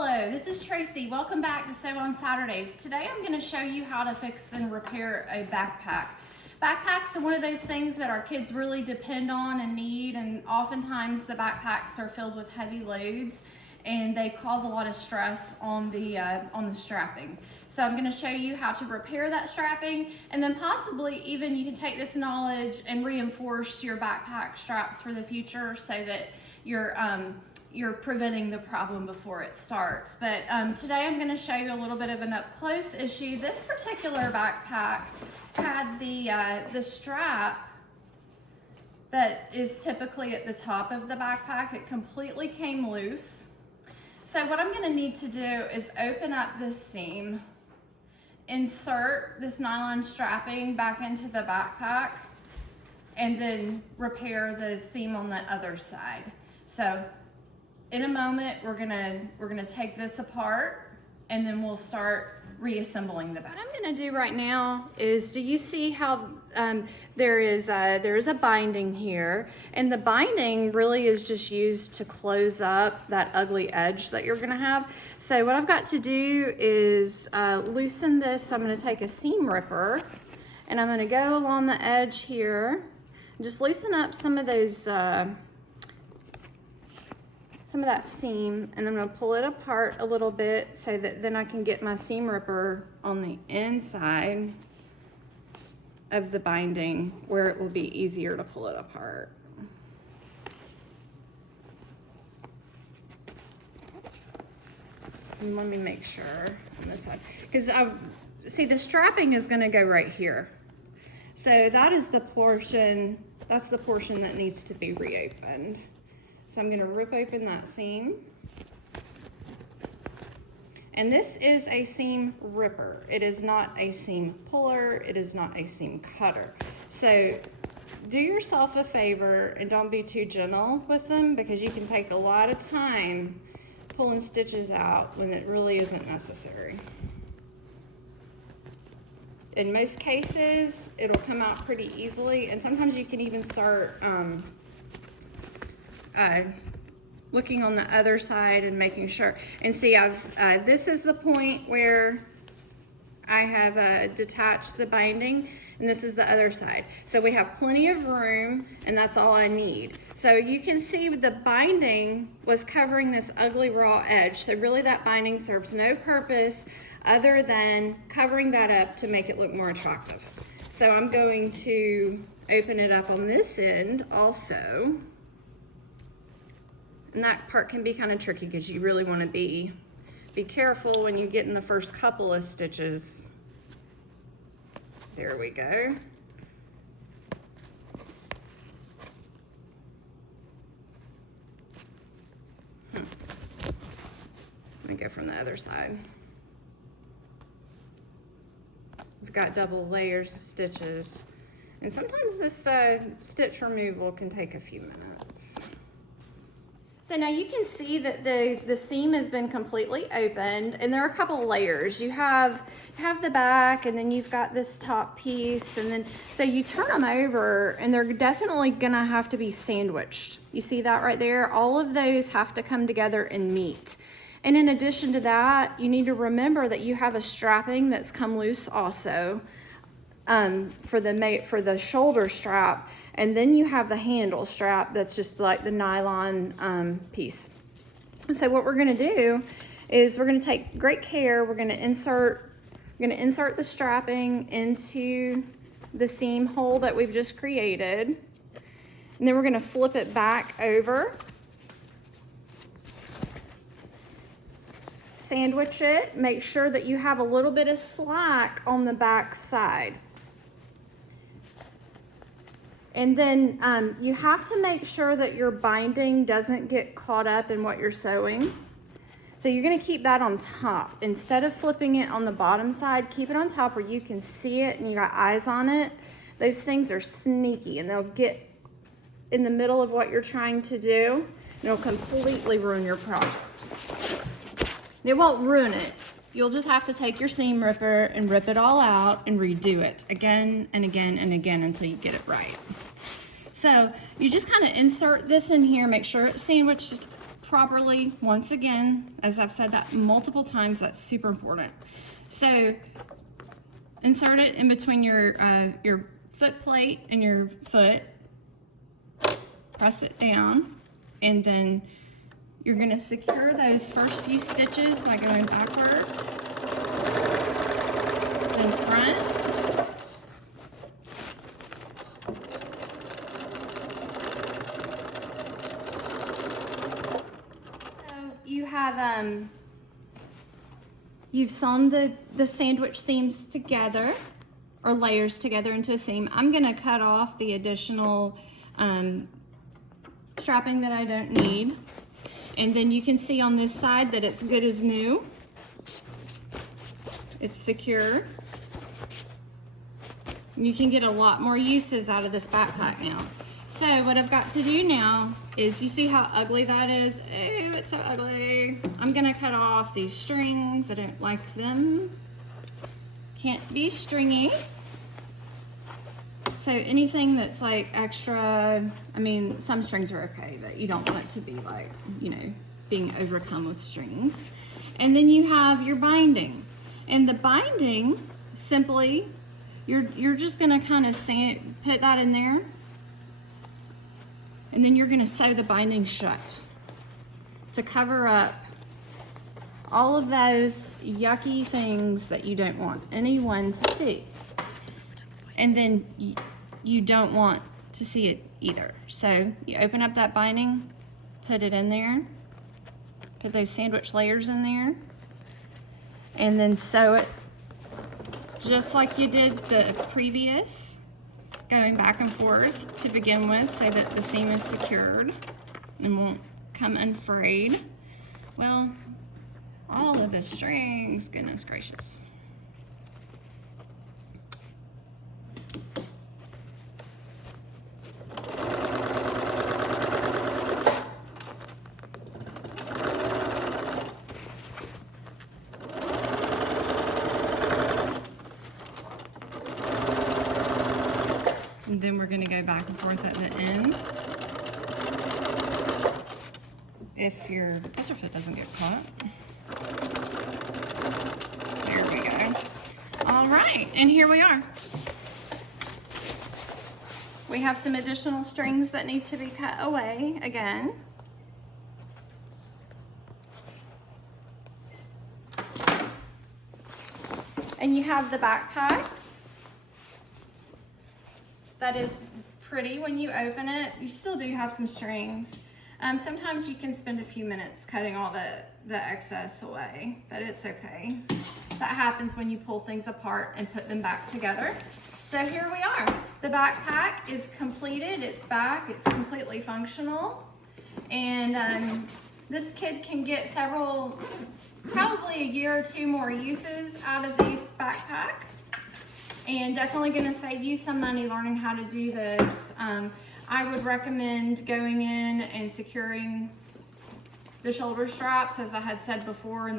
Hello, this is Tracy. Welcome back to Sew on Saturdays. Today I'm going to show you how to fix and repair a backpack. Backpacks are one of those things that our kids really depend on and need, and oftentimes the backpacks are filled with heavy loads and they cause a lot of stress on the strapping. So I'm going to show you how to repair that strapping, and then possibly even you can take this knowledge and reinforce your backpack straps for the future so that you're preventing the problem before it starts. But today I'm going to show you a little bit of an up-close issue. This particular backpack had the strap that is typically at the top of the backpack. It completely came loose. So what I'm going to need to do is open up this seam, insert this nylon strapping back into the backpack, and then repair the seam on the other side. So in a moment, we're gonna take this apart, and then we'll start reassembling the back. What I'm gonna do right now is, do you see how there is a binding here, and the binding really is just used to close up that ugly edge that you're gonna have. So what I've got to do is loosen this. So I'm gonna take a seam ripper, and I'm gonna go along the edge here, just loosen up some of those some of that seam, and I'm going to pull it apart a little bit so that then I can get my seam ripper on the inside of the binding where it will be easier to pull it apart. And let me make sure on this side, because see, the strapping is going to go right here. So that is the portion, that's the portion that needs to be reopened. So I'm going to rip open that seam. And this is a seam ripper. It is not a seam puller. It is not a seam cutter. So do yourself a favor and don't be too gentle with them, because you can take a lot of time pulling stitches out when it really isn't necessary. In most cases, it'll come out pretty easily, and sometimes you can even start looking on the other side and making sure. And see, this is the point where I have detached the binding, and this is the other side. So we have plenty of room, and that's all I need. So you can see the binding was covering this ugly raw edge. So really that binding serves no purpose other than covering that up to make it look more attractive. So I'm going to open it up on this end also. And that part can be kind of tricky because you really want to be careful when you get in the first couple of stitches. There we go. Let me go from the other side. We've got double layers of stitches, and sometimes this stitch removal can take a few minutes. So now you can see that the seam has been completely opened, and there are a couple layers. You have the back, and then you've got this top piece, and then so you turn them over, and they're definitely gonna have to be sandwiched. You see that right there? All of those have to come together and meet. And in addition to that, you need to remember that you have a strapping that's come loose also for the shoulder strap. And then you have the handle strap that's just like the nylon piece. So what we're gonna do is we're gonna take great care. We're gonna insert the strapping into the seam hole that we've just created. And then we're gonna flip it back over. Sandwich it. Make sure that you have a little bit of slack on the back side. And then you have to make sure that your binding doesn't get caught up in what you're sewing. So you're gonna keep that on top. Instead of flipping it on the bottom side, keep it on top where you can see it and you got eyes on it. Those things are sneaky, and they'll get in the middle of what you're trying to do, and it'll completely ruin your project. And it won't ruin it. You'll just have to take your seam ripper and rip it all out and redo it again and again and again until you get it right. So you just kind of insert this in here, make sure it's sandwiched properly. Once again, as I've said that multiple times, that's super important. So insert it in between your foot plate and your foot. Press it down, and then you're going to secure those first few stitches by going backwards, then front, so you have you've sewn the sandwich seams together, or layers together into a seam. I'm going to cut off the additional strapping that I don't need. And then you can see on this side that it's good as new. It's secure. You can get a lot more uses out of this backpack now. So what I've got to do now is, you see how ugly that is? Oh, it's so ugly. I'm gonna cut off these strings. I don't like them. Can't be stringy. So anything that's like extra, I mean, some strings are okay, but you don't want it to be like, you know, being overcome with strings. And then you have your binding. And the binding, simply, you're just gonna kind of put that in there, and then you're gonna sew the binding shut to cover up all of those yucky things that you don't want anyone to see. And then you don't want to see it either. So you open up that binding, put it in there, put those sandwich layers in there, and then sew it just like you did the previous, going back and forth to begin with, so that the seam is secured and won't come unfrayed. Well, all of the strings, goodness gracious. And then we're going to go back and forth at the end. If your other foot doesn't get caught. There we go. All right, and here we are. We have some additional strings that need to be cut away again. And you have the backpack. That is pretty when you open it. You still do have some strings. Sometimes you can spend a few minutes cutting all the excess away, but it's okay. That happens when you pull things apart and put them back together. So here we are. The backpack is completed. It's back. It's completely functional. And this kid can get probably a year or two more uses out of this backpack. And definitely gonna save you some money learning how to do this. I would recommend going in and securing the shoulder straps, as I had said before,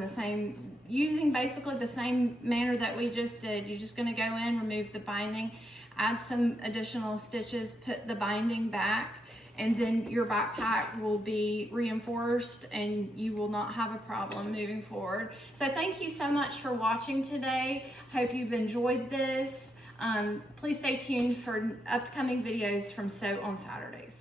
using basically the same manner that we just did. You're just gonna go in, remove the binding, add some additional stitches, put the binding back, and then your backpack will be reinforced and you will not have a problem moving forward. So thank you so much for watching today. Hope you've enjoyed this. Please stay tuned for upcoming videos from Sew on Saturdays.